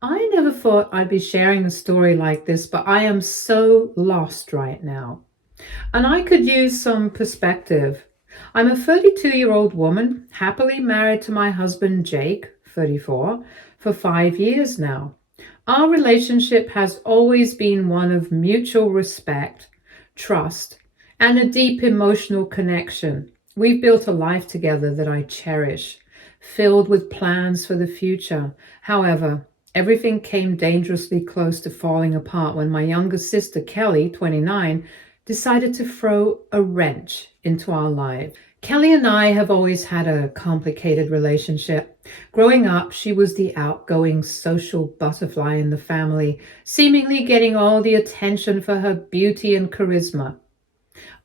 I never thought I'd be sharing a story like this, but I am so lost right now. And I could use some perspective. I'm a 32-year-old woman, happily married to my husband Jake, 34, for 5 years now. Our relationship has always been one of mutual respect, trust, and a deep emotional connection. We've built a life together that I cherish, filled with plans for the future. However, everything came dangerously close to falling apart when my younger sister, Kelly, 29, decided to throw a wrench into our lives. Kelly and I have always had a complicated relationship. Growing up, she was the outgoing social butterfly in the family, seemingly getting all the attention for her beauty and charisma.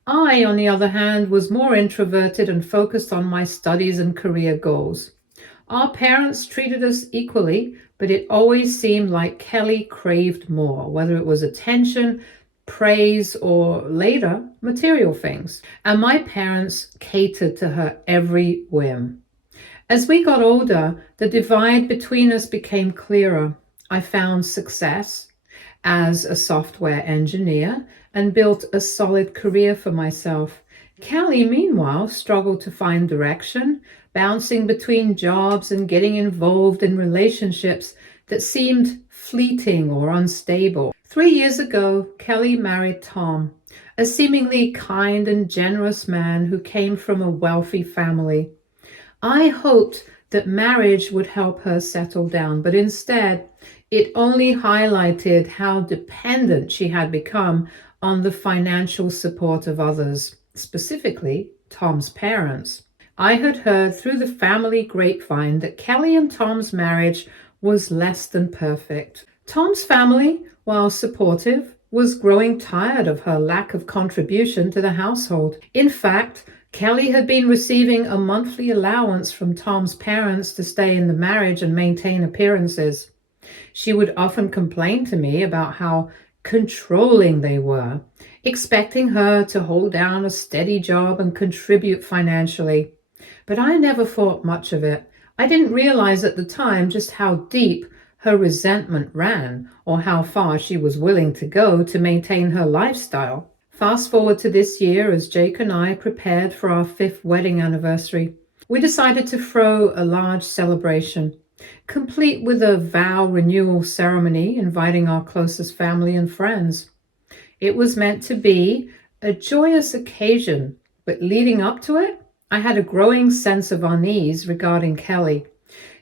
I, on the other hand, was more introverted and focused on my studies and career goals. Our parents treated us equally, but it always seemed like Kelly craved more, whether it was attention, praise, or later, material things. And my parents catered to her every whim. As we got older, the divide between us became clearer. I found success as a software engineer and built a solid career for myself. Kelly, meanwhile, struggled to find direction, bouncing between jobs and getting involved in relationships that seemed fleeting or unstable. 3 years ago, Kelly married Tom, a seemingly kind and generous man who came from a wealthy family. I hoped that marriage would help her settle down, but instead, it only highlighted how dependent she had become on the financial support of others, specifically Tom's parents. I had heard through the family grapevine that Kelly and Tom's marriage was less than perfect. Tom's family, while supportive, was growing tired of her lack of contribution to the household. In fact, Kelly had been receiving a monthly allowance from Tom's parents to stay in the marriage and maintain appearances. She would often complain to me about how controlling they were, expecting her to hold down a steady job and contribute financially. But I never thought much of it. I didn't realize at the time just how deep her resentment ran or how far she was willing to go to maintain her lifestyle. Fast forward to this year as Jake and I prepared for our 5th wedding anniversary. We decided to throw a large celebration, complete with a vow renewal ceremony inviting our closest family and friends. It was meant to be a joyous occasion, but leading up to it, I had a growing sense of unease regarding Kelly.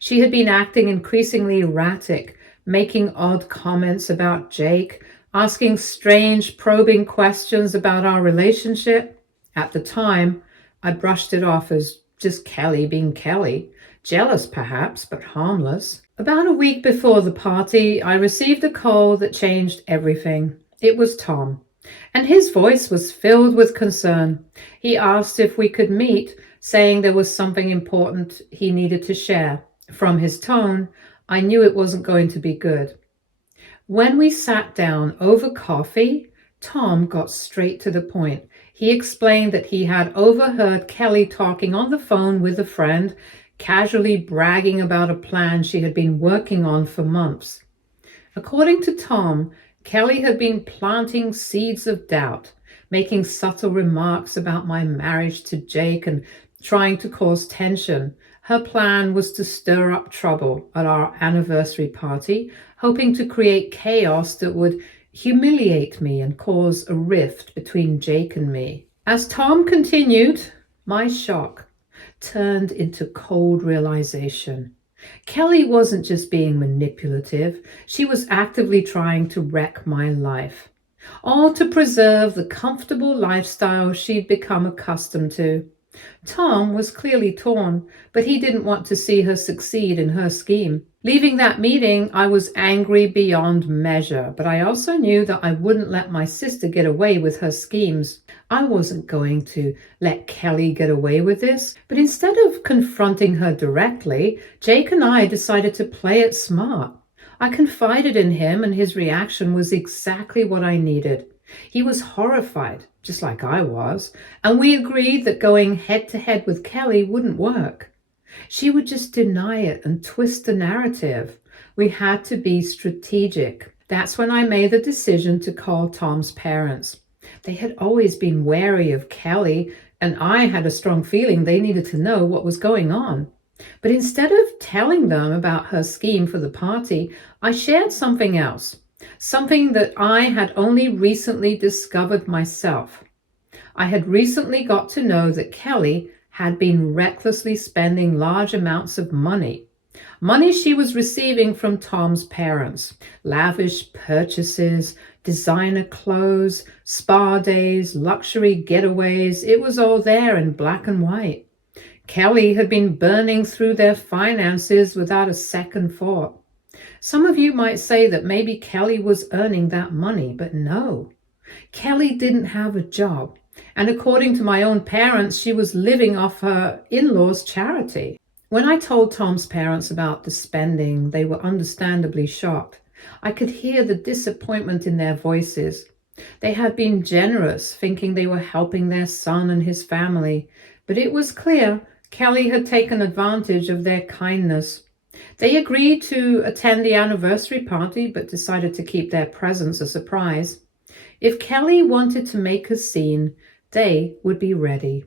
She had been acting increasingly erratic, making odd comments about Jake, asking strange, probing questions about our relationship. At the time, I brushed it off as just Kelly being Kelly, jealous perhaps, but harmless. About a week before the party, I received a call that changed everything. It was Tom, and his voice was filled with concern. He asked if we could meet, saying there was something important he needed to share. From his tone, I knew it wasn't going to be good. When we sat down over coffee, Tom got straight to the point. He explained that he had overheard Kelly talking on the phone with a friend, casually bragging about a plan she had been working on for months. According to Tom, Kelly had been planting seeds of doubt, making subtle remarks about my marriage to Jake and trying to cause tension. Her plan was to stir up trouble at our anniversary party, hoping to create chaos that would humiliate me and cause a rift between Jake and me. As Tom continued, my shock turned into cold realization. Kelly wasn't just being manipulative, she was actively trying to wreck my life, all to preserve the comfortable lifestyle she'd become accustomed to. Tom was clearly torn, but he didn't want to see her succeed in her scheme. Leaving that meeting, I was angry beyond measure, but I also knew that I wouldn't let my sister get away with her schemes. I wasn't going to let Kelly get away with this, but instead of confronting her directly, Jake and I decided to play it smart. I confided in him, and his reaction was exactly what I needed. He was horrified, just like I was, and we agreed that going head-to-head with Kelly wouldn't work. She would just deny it and twist the narrative. We had to be strategic. That's when I made the decision to call Tom's parents. They had always been wary of Kelly, and I had a strong feeling they needed to know what was going on. But instead of telling them about her scheme for the party, I shared something else, something that I had only recently discovered myself. I had recently got to know that Kelly had been recklessly spending large amounts of money she was receiving from Tom's parents. Lavish purchases, designer clothes, spa days, luxury getaways. It was all there in black and white. Kelly had been burning through their finances without a second thought. Some of you might say that maybe Kelly was earning that money, but no. Kelly didn't have a job, and according to my own parents, she was living off her in-laws' charity. When I told Tom's parents about the spending, they were understandably shocked. I could hear the disappointment in their voices. They had been generous, thinking they were helping their son and his family, but it was clear Kelly had taken advantage of their kindness. They agreed to attend the anniversary party, but decided to keep their presence a surprise. If Kelly wanted to make a scene, they would be ready.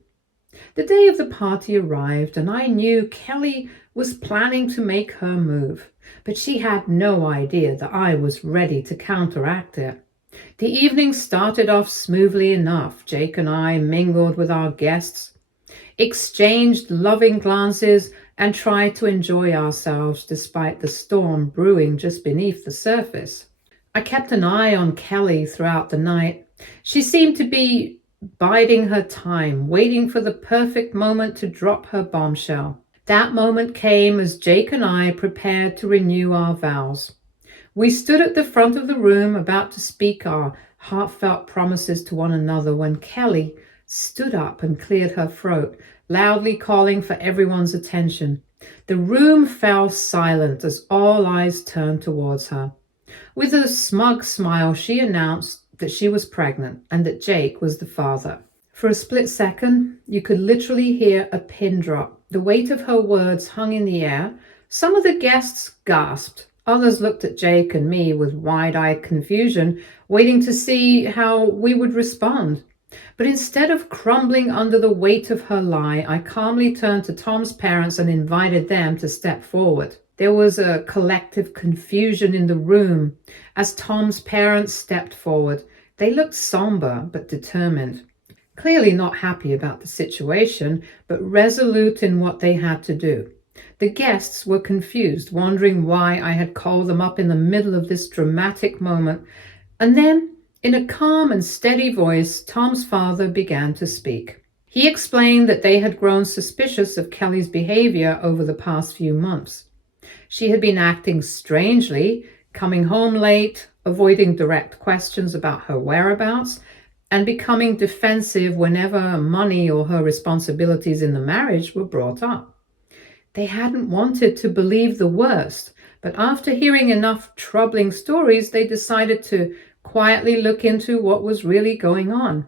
The day of the party arrived, and I knew Kelly was planning to make her move, but she had no idea that I was ready to counteract it. The evening started off smoothly enough. Jake and I mingled with our guests, exchanged loving glances, and tried to enjoy ourselves despite the storm brewing just beneath the surface. I kept an eye on Kelly throughout the night. She seemed to be biding her time, waiting for the perfect moment to drop her bombshell. That moment came as Jake and I prepared to renew our vows. We stood at the front of the room about to speak our heartfelt promises to one another when Kelly stood up and cleared her throat, loudly calling for everyone's attention. The room fell silent as all eyes turned towards her. With a smug smile, she announced that she was pregnant and that Jake was the father. For a split second, you could literally hear a pin drop. The weight of her words hung in the air. Some of the guests gasped. Others looked at Jake and me with wide-eyed confusion, waiting to see how we would respond. But instead of crumbling under the weight of her lie, I calmly turned to Tom's parents and invited them to step forward. There was a collective confusion in the room as Tom's parents stepped forward. They looked somber but determined, clearly not happy about the situation, but resolute in what they had to do. The guests were confused, wondering why I had called them up in the middle of this dramatic moment. And then, in a calm and steady voice, Tom's father began to speak. He explained that they had grown suspicious of Kelly's behavior over the past few months. She had been acting strangely, coming home late, avoiding direct questions about her whereabouts, and becoming defensive whenever money or her responsibilities in the marriage were brought up. They hadn't wanted to believe the worst, but after hearing enough troubling stories, they decided to quietly look into what was really going on.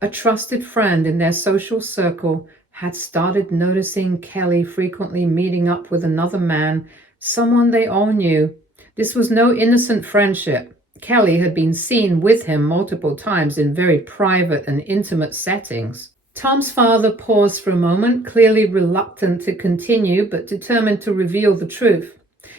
A trusted friend in their social circle had started noticing Kelly frequently meeting up with another man, someone they all knew. This was no innocent friendship. Kelly had been seen with him multiple times in very private and intimate settings. Tom's father paused for a moment, clearly reluctant to continue, but determined to reveal the truth.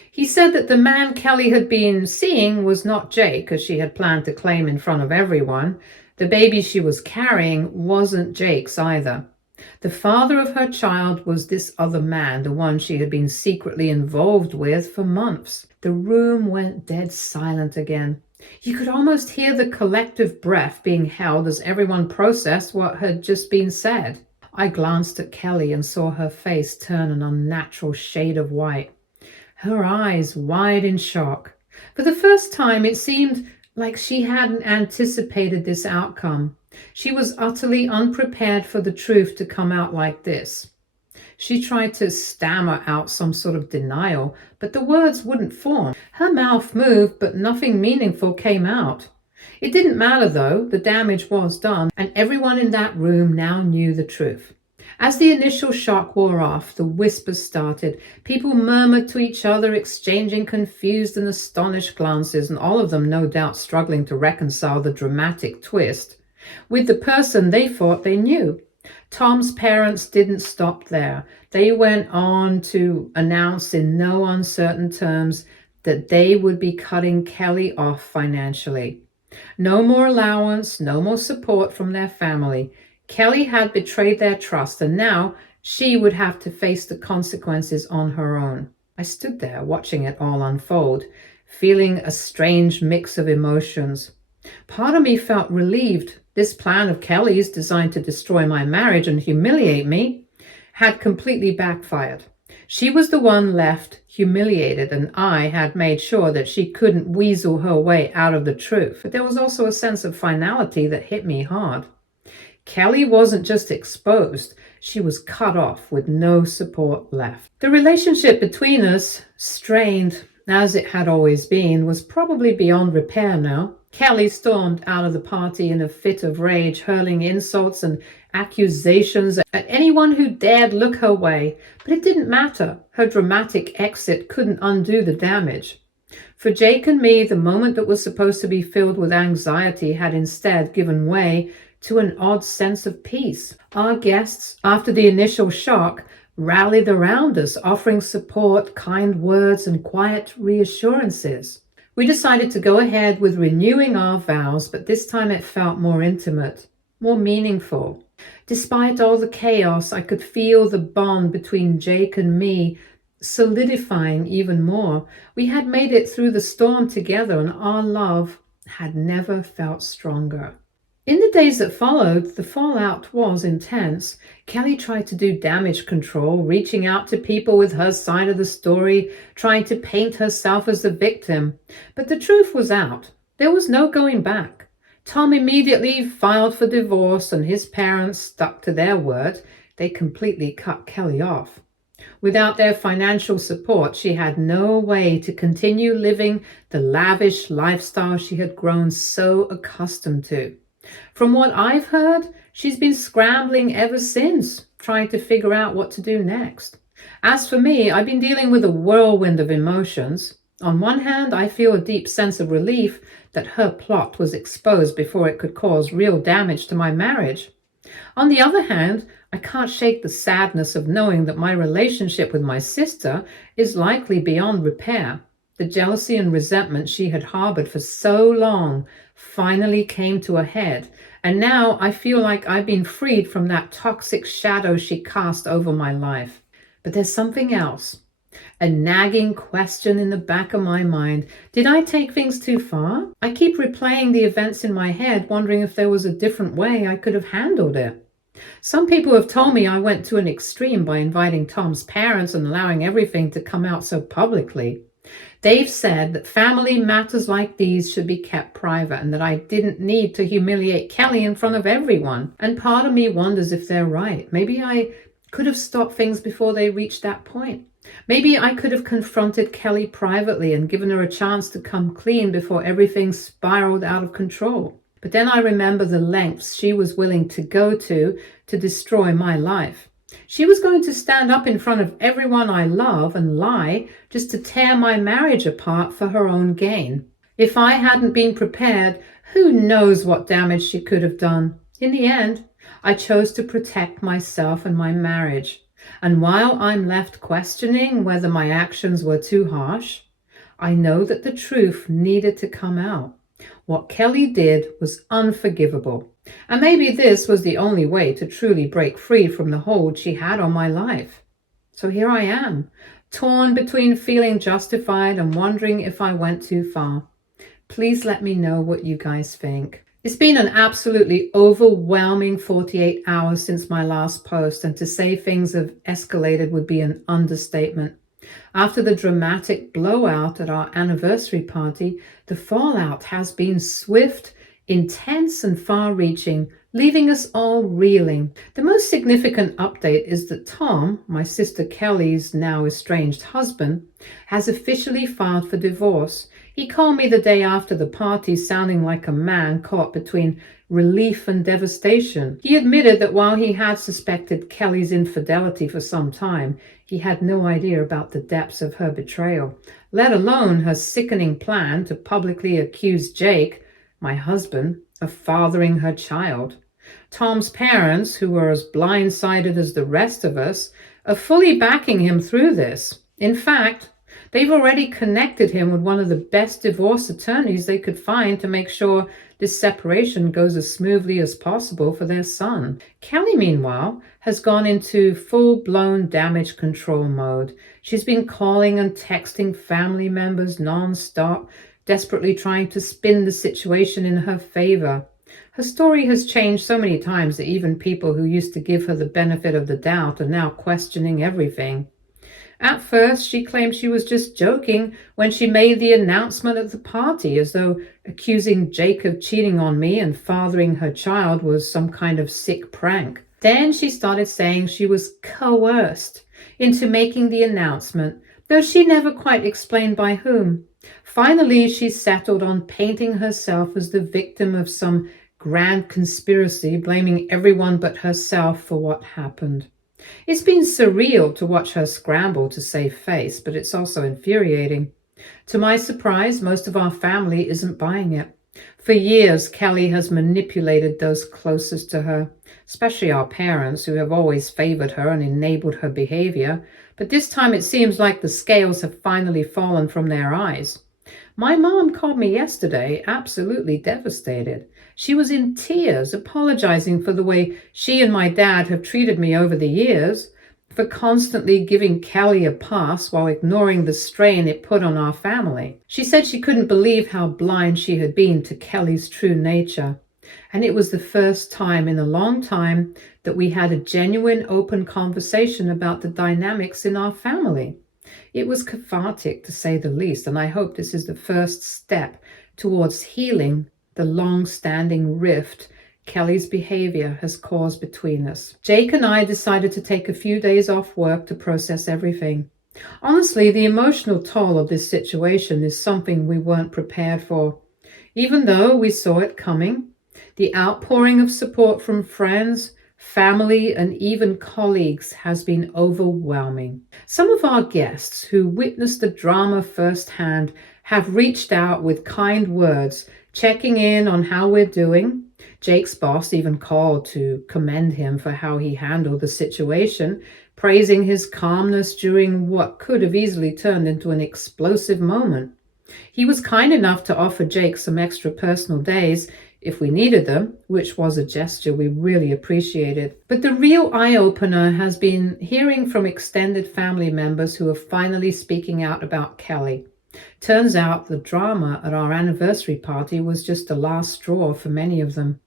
He said that the man Kelly had been seeing was not Jake, as she had planned to claim in front of everyone. The baby she was carrying wasn't Jake's either. The father of her child was this other man, the one she had been secretly involved with for months. The room went dead silent again. You could almost hear the collective breath being held as everyone processed what had just been said. I glanced at Kelly and saw her face turn an unnatural shade of white, her eyes wide in shock. For the first time, it seemed like she hadn't anticipated this outcome. She was utterly unprepared for the truth to come out like this. She tried to stammer out some sort of denial, but the words wouldn't form. Her mouth moved, but nothing meaningful came out. It didn't matter, though. The damage was done, and everyone in that room now knew the truth. As the initial shock wore off, the whispers started. People murmured to each other, exchanging confused and astonished glances, and all of them no doubt struggling to reconcile the dramatic twist with the person they thought they knew. Tom's parents didn't stop there. They went on to announce in no uncertain terms that they would be cutting Kelly off financially. No more allowance, no more support from their family. Kelly had betrayed their trust, and now she would have to face the consequences on her own. I stood there watching it all unfold, feeling a strange mix of emotions. Part of me felt relieved. This plan of Kelly's, designed to destroy my marriage and humiliate me, had completely backfired. She was the one left humiliated, and I had made sure that she couldn't weasel her way out of the truth. But there was also a sense of finality that hit me hard. Kelly wasn't just exposed, she was cut off with no support left. The relationship between us, strained as it had always been, was probably beyond repair now. Kelly stormed out of the party in a fit of rage, hurling insults and accusations at anyone who dared look her way. But it didn't matter. Her dramatic exit couldn't undo the damage. For Jake and me, the moment that was supposed to be filled with anxiety had instead given way to an odd sense of peace. Our guests, after the initial shock, rallied around us, offering support, kind words, and quiet reassurances. We decided to go ahead with renewing our vows, but this time it felt more intimate, more meaningful. Despite all the chaos, I could feel the bond between Jake and me solidifying even more. We had made it through the storm together, and our love had never felt stronger. In the days that followed, the fallout was intense. Kelly tried to do damage control, reaching out to people with her side of the story, trying to paint herself as the victim. But the truth was out. There was no going back. Tom immediately filed for divorce, and his parents stuck to their word. They completely cut Kelly off. Without their financial support, she had no way to continue living the lavish lifestyle she had grown so accustomed to. From what I've heard, she's been scrambling ever since, trying to figure out what to do next. As for me, I've been dealing with a whirlwind of emotions. On one hand, I feel a deep sense of relief that her plot was exposed before it could cause real damage to my marriage. On the other hand, I can't shake the sadness of knowing that my relationship with my sister is likely beyond repair. The jealousy and resentment she had harbored for so long finally came to a head, and now I feel like I've been freed from that toxic shadow she cast over my life. But there's something else. A nagging question in the back of my mind. Did I take things too far? I keep replaying the events in my head, wondering if there was a different way I could have handled it. Some people have told me I went to an extreme by inviting Tom's parents and allowing everything to come out so publicly. They've said that family matters like these should be kept private and that I didn't need to humiliate Kelly in front of everyone. And part of me wonders if they're right. Maybe I could have stopped things before they reached that point. Maybe I could have confronted Kelly privately and given her a chance to come clean before everything spiraled out of control. But then I remember the lengths she was willing to go to destroy my life. She was going to stand up in front of everyone I love and lie just to tear my marriage apart for her own gain. If I hadn't been prepared, who knows what damage she could have done. In the end, I chose to protect myself and my marriage. And while I'm left questioning whether my actions were too harsh, I know that the truth needed to come out. What Kelly did was unforgivable. And maybe this was the only way to truly break free from the hold she had on my life. So here I am, torn between feeling justified and wondering if I went too far. Please let me know what you guys think. It's been an absolutely overwhelming 48 hours since my last post, and to say things have escalated would be an understatement. After the dramatic blowout at our anniversary party, the fallout has been swift, intense, and far-reaching, leaving us all reeling. The most significant update is that Tom, my sister Kelly's now estranged husband, has officially filed for divorce. He called me the day after the party, sounding like a man caught between relief and devastation. He admitted that while he had suspected Kelly's infidelity for some time, he had no idea about the depths of her betrayal, let alone her sickening plan to publicly accuse Jake, my husband, of fathering her child. Tom's parents, who were as blindsided as the rest of us, are fully backing him through this. In fact, they've already connected him with one of the best divorce attorneys they could find to make sure this separation goes as smoothly as possible for their son. Kelly, meanwhile, has gone into full-blown damage control mode. She's been calling and texting family members non-stop, desperately trying to spin the situation in her favor. Her story has changed so many times that even people who used to give her the benefit of the doubt are now questioning everything. At first, she claimed she was just joking when she made the announcement at the party, as though accusing Jake of cheating on me and fathering her child was some kind of sick prank. Then she started saying she was coerced into making the announcement, though she never quite explained by whom. Finally, she settled on painting herself as the victim of some grand conspiracy, blaming everyone but herself for what happened. It's been surreal to watch her scramble to save face, but it's also infuriating. To my surprise, most of our family isn't buying it. For years, Kelly has manipulated those closest to her, especially our parents, who have always favored her and enabled her behavior. But this time it seems like the scales have finally fallen from their eyes. My mom called me yesterday, absolutely devastated. She was in tears, apologizing for the way she and my dad have treated me over the years, for constantly giving Kelly a pass while ignoring the strain it put on our family. She said she couldn't believe how blind she had been to Kelly's true nature. And it was the first time in a long time that we had a genuine, open conversation about the dynamics in our family. It was cathartic, to say the least, and I hope this is the first step towards healing the long-standing rift Kelly's behavior has caused between us. Jake and I decided to take a few days off work to process everything. Honestly, the emotional toll of this situation is something we weren't prepared for. Even though we saw it coming, the outpouring of support from friends, family, and even colleagues has been overwhelming. Some of our guests who witnessed the drama firsthand have reached out with kind words, checking in on how we're doing. Jake's boss even called to commend him for how he handled the situation, praising his calmness during what could have easily turned into an explosive moment. He was kind enough to offer Jake some extra personal days if we needed them, which was a gesture we really appreciated. But the real eye-opener has been hearing from extended family members who are finally speaking out about Kelly. Turns out the drama at our anniversary party was just the last straw for many of them.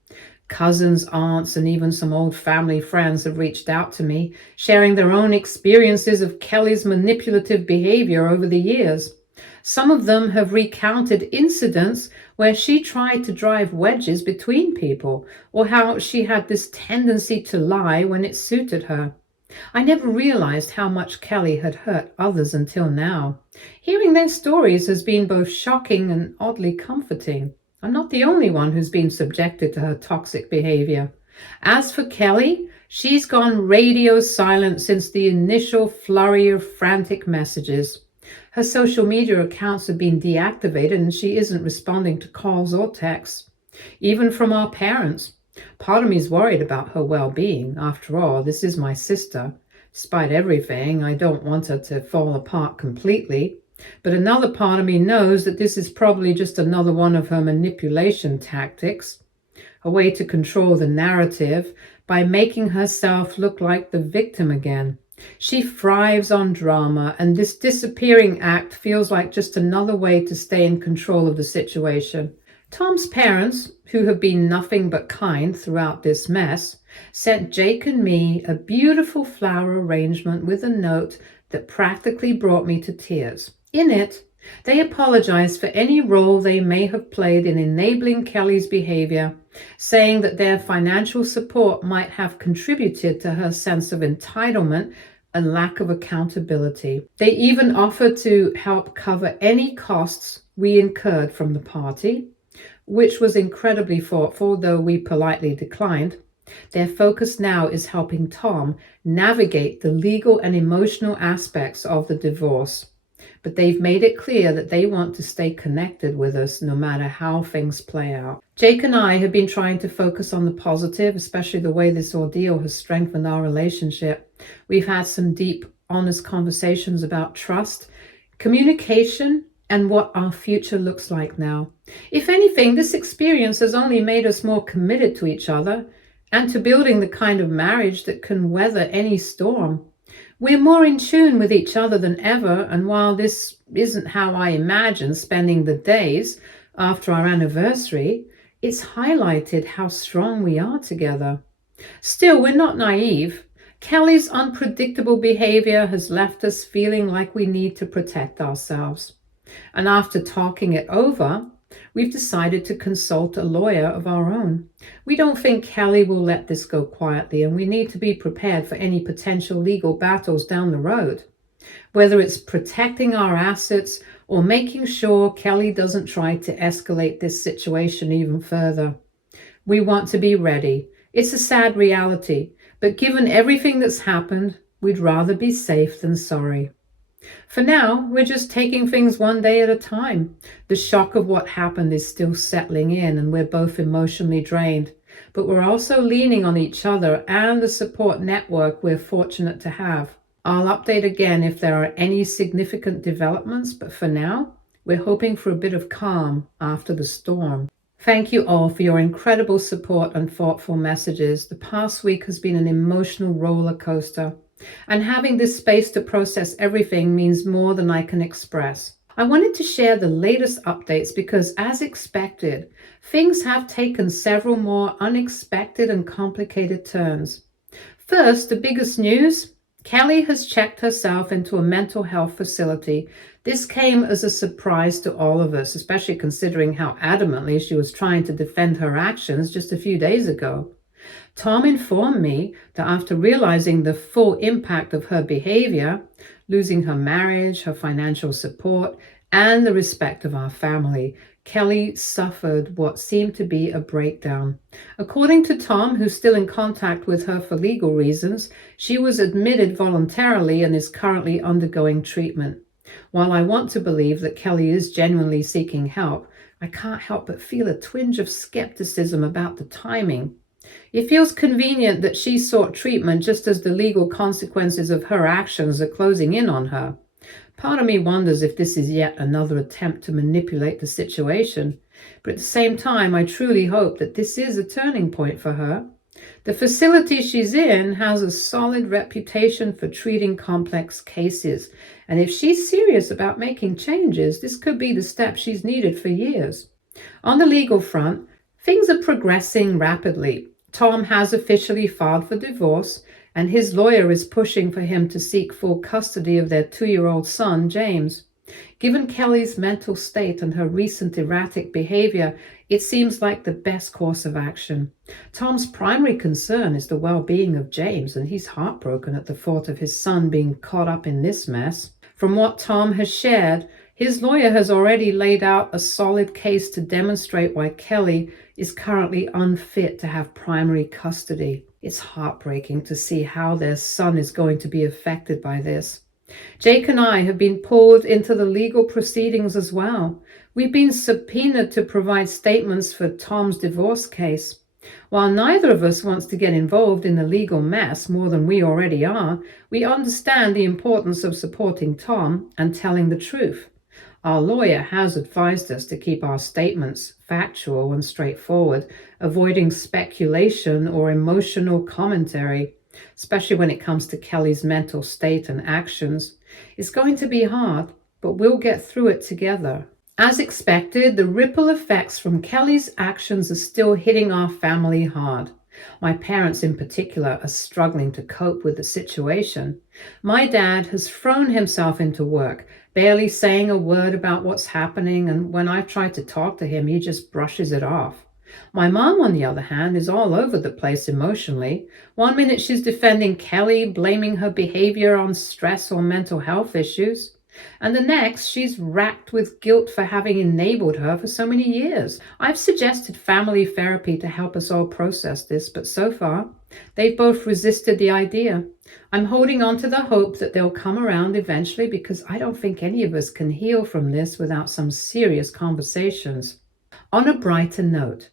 Cousins, aunts, and even some old family friends have reached out to me, sharing their own experiences of Kelly's manipulative behavior over the years. Some of them have recounted incidents where she tried to drive wedges between people, or how she had this tendency to lie when it suited her. I never realized how much Kelly had hurt others until now. Hearing their stories has been both shocking and oddly comforting. I'm not the only one who's been subjected to her toxic behavior. As for Kelly, she's gone radio silent since the initial flurry of frantic messages. Her social media accounts have been deactivated and she isn't responding to calls or texts. Even from our parents. Part of me is worried about her well-being. After all, this is my sister. Despite everything, I don't want her to fall apart completely. But another part of me knows that this is probably just another one of her manipulation tactics, a way to control the narrative by making herself look like the victim again. She thrives on drama, and this disappearing act feels like just another way to stay in control of the situation. Tom's parents, who have been nothing but kind throughout this mess, sent Jake and me a beautiful flower arrangement with a note that practically brought me to tears. In it, they apologized for any role they may have played in enabling Kelly's behavior, saying that their financial support might have contributed to her sense of entitlement and lack of accountability. They even offered to help cover any costs we incurred from the party, which was incredibly thoughtful, though we politely declined. Their focus now is helping Tom navigate the legal and emotional aspects of the divorce. But they've made it clear that they want to stay connected with us no matter how things play out. Jake and I have been trying to focus on the positive, especially the way this ordeal has strengthened our relationship. We've had some deep, honest conversations about trust, communication, and what our future looks like now. If anything, this experience has only made us more committed to each other and to building the kind of marriage that can weather any storm. We're more in tune with each other than ever, and while this isn't how I imagine spending the days after our anniversary, it's highlighted how strong we are together. Still, we're not naive. Kelly's unpredictable behavior has left us feeling like we need to protect ourselves. And after talking it over, we've decided to consult a lawyer of our own. We don't think Kelly will let this go quietly, and we need to be prepared for any potential legal battles down the road. Whether it's protecting our assets or making sure Kelly doesn't try to escalate this situation even further. We want to be ready. It's a sad reality, but given everything that's happened, we'd rather be safe than sorry. For now, we're just taking things one day at a time. The shock of what happened is still settling in, and we're both emotionally drained. But we're also leaning on each other and the support network we're fortunate to have. I'll update again if there are any significant developments, but for now, we're hoping for a bit of calm after the storm. Thank you all for your incredible support and thoughtful messages. The past week has been an emotional roller coaster. And having this space to process everything means more than I can express. I wanted to share the latest updates because, as expected, things have taken several more unexpected and complicated turns. First, the biggest news: Kelly has checked herself into a mental health facility. This came as a surprise to all of us, especially considering how adamantly she was trying to defend her actions just a few days ago. Tom informed me that after realizing the full impact of her behavior, losing her marriage, her financial support, and the respect of our family, Kelly suffered what seemed to be a breakdown. According to Tom, who's still in contact with her for legal reasons, she was admitted voluntarily and is currently undergoing treatment. While I want to believe that Kelly is genuinely seeking help, I can't help but feel a twinge of skepticism about the timing. It feels convenient that she sought treatment just as the legal consequences of her actions are closing in on her. Part of me wonders if this is yet another attempt to manipulate the situation, but at the same time, I truly hope that this is a turning point for her. The facility she's in has a solid reputation for treating complex cases, and if she's serious about making changes, this could be the step she's needed for years. On the legal front, things are progressing rapidly. Tom has officially filed for divorce, and his lawyer is pushing for him to seek full custody of their 2-year-old son, James. Given Kelly's mental state and her recent erratic behavior, it seems like the best course of action. Tom's primary concern is the well-being of James, and he's heartbroken at the thought of his son being caught up in this mess. From what Tom has shared, his lawyer has already laid out a solid case to demonstrate why Kelly is currently unfit to have primary custody. It's heartbreaking to see how their son is going to be affected by this. Jake and I have been pulled into the legal proceedings as well. We've been subpoenaed to provide statements for Tom's divorce case. While neither of us wants to get involved in the legal mess more than we already are, we understand the importance of supporting Tom and telling the truth. Our lawyer has advised us to keep our statements factual and straightforward, avoiding speculation or emotional commentary, especially when it comes to Kelly's mental state and actions. It's going to be hard, but we'll get through it together. As expected, the ripple effects from Kelly's actions are still hitting our family hard. My parents in particular are struggling to cope with the situation. My dad has thrown himself into work, barely saying a word about what's happening, and when I've tried to talk to him, he just brushes it off. My mom, on the other hand, is all over the place emotionally. One minute she's defending Kelly, blaming her behavior on stress or mental health issues. And the next, she's racked with guilt for having enabled her for so many years. I've suggested family therapy to help us all process this, but so far, they've both resisted the idea. I'm holding on to the hope that they'll come around eventually because I don't think any of us can heal from this without some serious conversations. On a brighter note,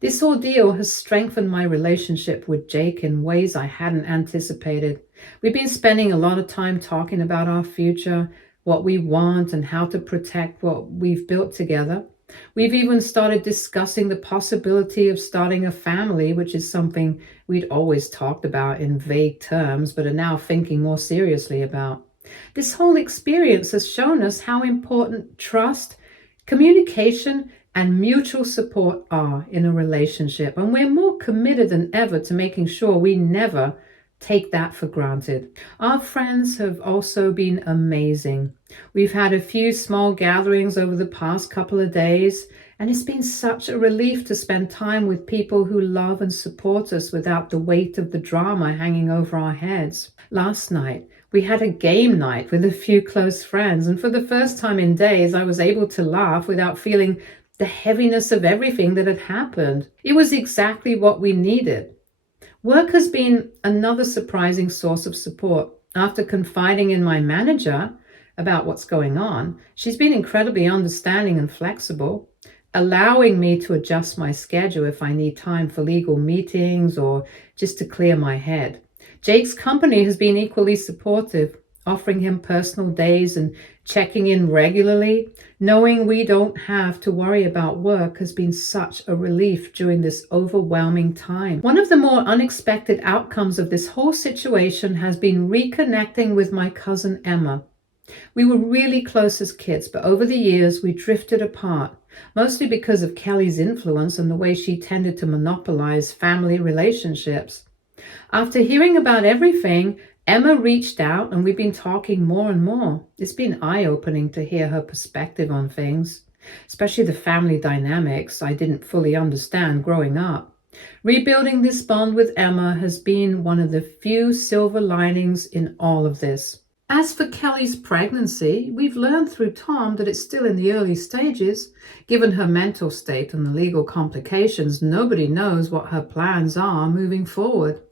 this ordeal has strengthened my relationship with Jake in ways I hadn't anticipated. We've been spending a lot of time talking about our future, what we want, and how to protect what we've built together. We've even started discussing the possibility of starting a family, which is something we'd always talked about in vague terms, but are now thinking more seriously about. This whole experience has shown us how important trust, communication, and mutual support are in a relationship. And we're more committed than ever to making sure we never take that for granted. Our friends have also been amazing. We've had a few small gatherings over the past couple of days, and it's been such a relief to spend time with people who love and support us without the weight of the drama hanging over our heads. Last night, we had a game night with a few close friends, and for the first time in days, I was able to laugh without feeling the heaviness of everything that had happened. It was exactly what we needed. Work has been another surprising source of support. After confiding in my manager about what's going on, she's been incredibly understanding and flexible, allowing me to adjust my schedule if I need time for legal meetings or just to clear my head. Jake's company has been equally supportive, offering him personal days and checking in regularly. Knowing we don't have to worry about work has been such a relief during this overwhelming time. One of the more unexpected outcomes of this whole situation has been reconnecting with my cousin Emma. We were really close as kids, but over the years we drifted apart, mostly because of Kelly's influence and the way she tended to monopolize family relationships. After hearing about everything, Emma reached out and we've been talking more and more. It's been eye-opening to hear her perspective on things, especially the family dynamics I didn't fully understand growing up. Rebuilding this bond with Emma has been one of the few silver linings in all of this. As for Kelly's pregnancy, we've learned through Tom that it's still in the early stages. Given her mental state and the legal complications, nobody knows what her plans are moving forward.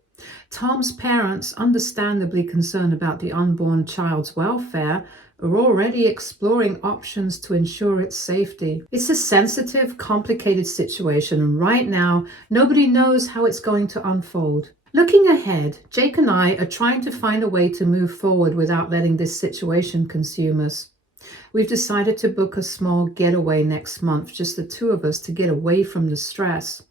Tom's parents, understandably concerned about the unborn child's welfare, are already exploring options to ensure its safety. It's a sensitive, complicated situation, and right now, nobody knows how it's going to unfold. Looking ahead, Jake and I are trying to find a way to move forward without letting this situation consume us. We've decided to book a small getaway next month, just the two of us, to get away from the stress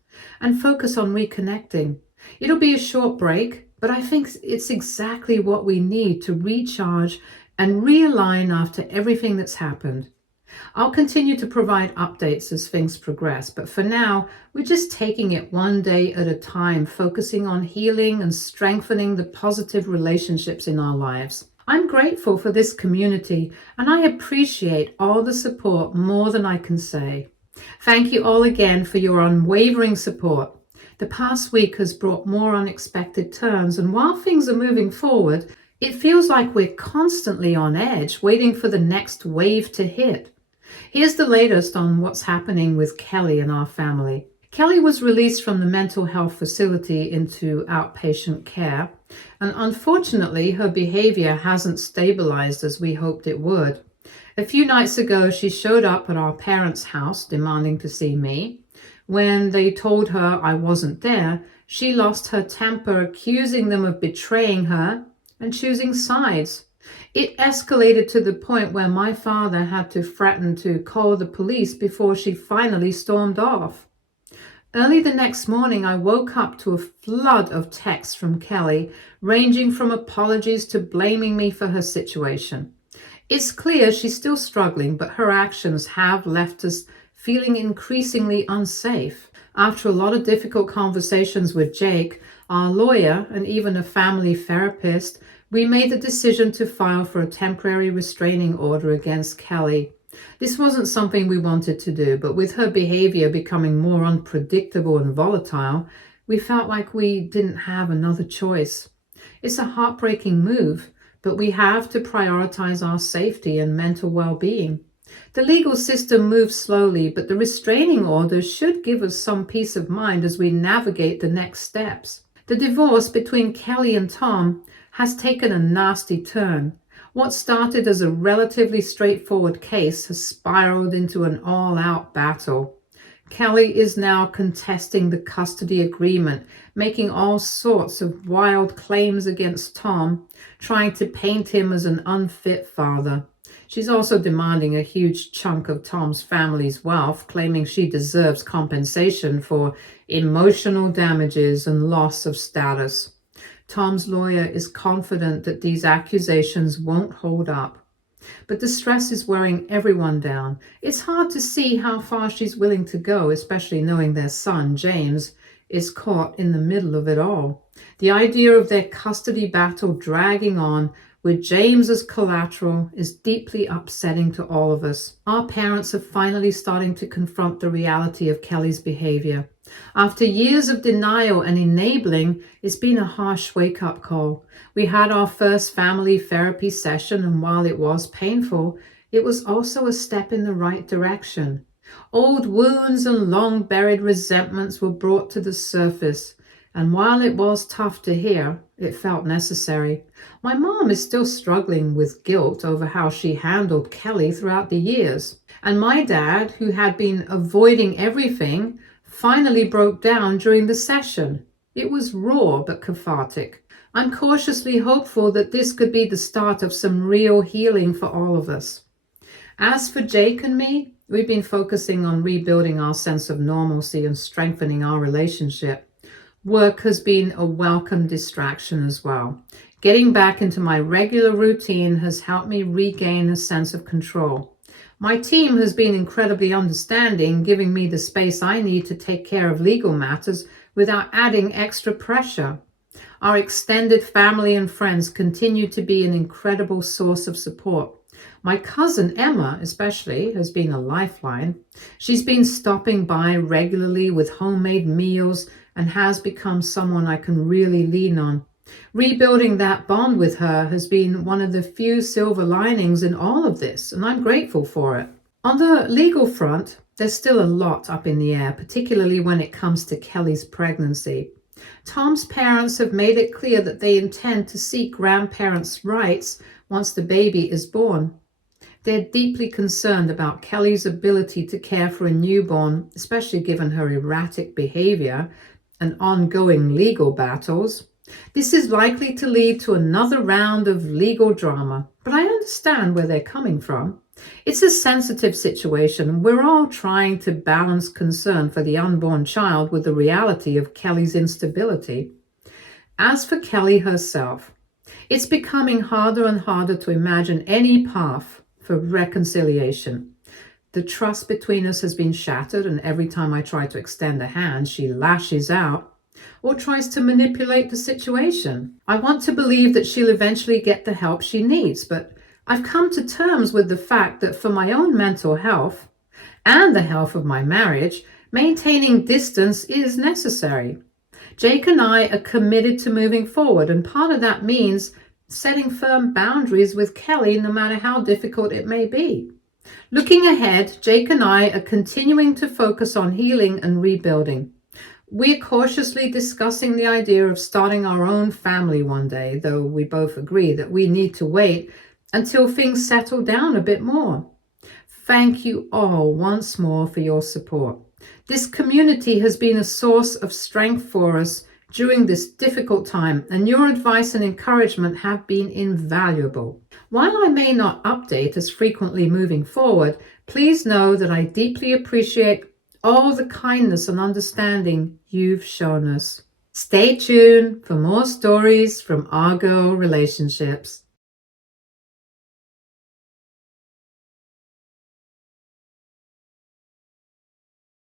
and focus on reconnecting. It'll be a short break, but I think it's exactly what we need to recharge and realign after everything that's happened. I'll continue to provide updates as things progress, but for now, we're just taking it one day at a time, focusing on healing and strengthening the positive relationships in our lives. I'm grateful for this community, and I appreciate all the support more than I can say. Thank you all again for your unwavering support. The past week has brought more unexpected turns, and while things are moving forward, it feels like we're constantly on edge, waiting for the next wave to hit. Here's the latest on what's happening with Kelly and our family. Kelly was released from the mental health facility into outpatient care, and unfortunately, her behavior hasn't stabilized as we hoped it would. A few nights ago, she showed up at our parents' house demanding to see me. When they told her I wasn't there, she lost her temper, accusing them of betraying her and choosing sides. It escalated to the point where my father had to threaten to call the police before she finally stormed off. Early the next morning, I woke up to a flood of texts from Kelly, ranging from apologies to blaming me for her situation. It's clear she's still struggling, but her actions have left us feeling increasingly unsafe. After a lot of difficult conversations with Jake, our lawyer, and even a family therapist, we made the decision to file for a temporary restraining order against Kelly. This wasn't something we wanted to do, but with her behavior becoming more unpredictable and volatile, we felt like we didn't have another choice. It's a heartbreaking move, but we have to prioritize our safety and mental well-being. The legal system moves slowly, but the restraining order should give us some peace of mind as we navigate the next steps. The divorce between Kelly and Tom has taken a nasty turn. What started as a relatively straightforward case has spiraled into an all-out battle. Kelly is now contesting the custody agreement, making all sorts of wild claims against Tom, trying to paint him as an unfit father. She's also demanding a huge chunk of Tom's family's wealth, claiming she deserves compensation for emotional damages and loss of status. Tom's lawyer is confident that these accusations won't hold up. But the stress is wearing everyone down. It's hard to see how far she's willing to go, especially knowing their son, James, is caught in the middle of it all. The idea of their custody battle dragging on with James as collateral is deeply upsetting to all of us. Our parents are finally starting to confront the reality of Kelly's behavior. After years of denial and enabling, it's been a harsh wake-up call. We had our first family therapy session, and while it was painful, it was also a step in the right direction. Old wounds and long-buried resentments were brought to the surface, and while it was tough to hear, it felt necessary. My mom is still struggling with guilt over how she handled Kelly throughout the years. And my dad, who had been avoiding everything, finally broke down during the session. It was raw but cathartic. I'm cautiously hopeful that this could be the start of some real healing for all of us. As for Jake and me, we've been focusing on rebuilding our sense of normalcy and strengthening our relationship. Work has been a welcome distraction as well. Getting back into my regular routine has helped me regain a sense of control. My team has been incredibly understanding, giving me the space I need to take care of legal matters without adding extra pressure. Our extended family and friends continue to be an incredible source of support. My cousin Emma, especially, has been a lifeline. She's been stopping by regularly with homemade meals and has become someone I can really lean on. Rebuilding that bond with her has been one of the few silver linings in all of this, and I'm grateful for it. On the legal front, there's still a lot up in the air, particularly when it comes to Kelly's pregnancy. Tom's parents have made it clear that they intend to seek grandparents' rights once the baby is born. They're deeply concerned about Kelly's ability to care for a newborn, especially given her erratic behavior and ongoing legal battles. This is likely to lead to another round of legal drama, but I understand where they're coming from. It's a sensitive situation, and we're all trying to balance concern for the unborn child with the reality of Kelly's instability. As for Kelly herself, it's becoming harder and harder to imagine any path for reconciliation. The trust between us has been shattered, and every time I try to extend a hand, she lashes out or tries to manipulate the situation. I want to believe that she'll eventually get the help she needs, but I've come to terms with the fact that for my own mental health and the health of my marriage, maintaining distance is necessary. Jake and I are committed to moving forward, and part of that means setting firm boundaries with Kelly no matter how difficult it may be. Looking ahead, Jake and I are continuing to focus on healing and rebuilding. We're cautiously discussing the idea of starting our own family one day, though we both agree that we need to wait until things settle down a bit more. Thank you all once more for your support. This community has been a source of strength for us during this difficult time, and your advice and encouragement have been invaluable. While I may not update as frequently moving forward, please know that I deeply appreciate all the kindness and understanding you've shown us. Stay tuned for more stories from our girl relationships.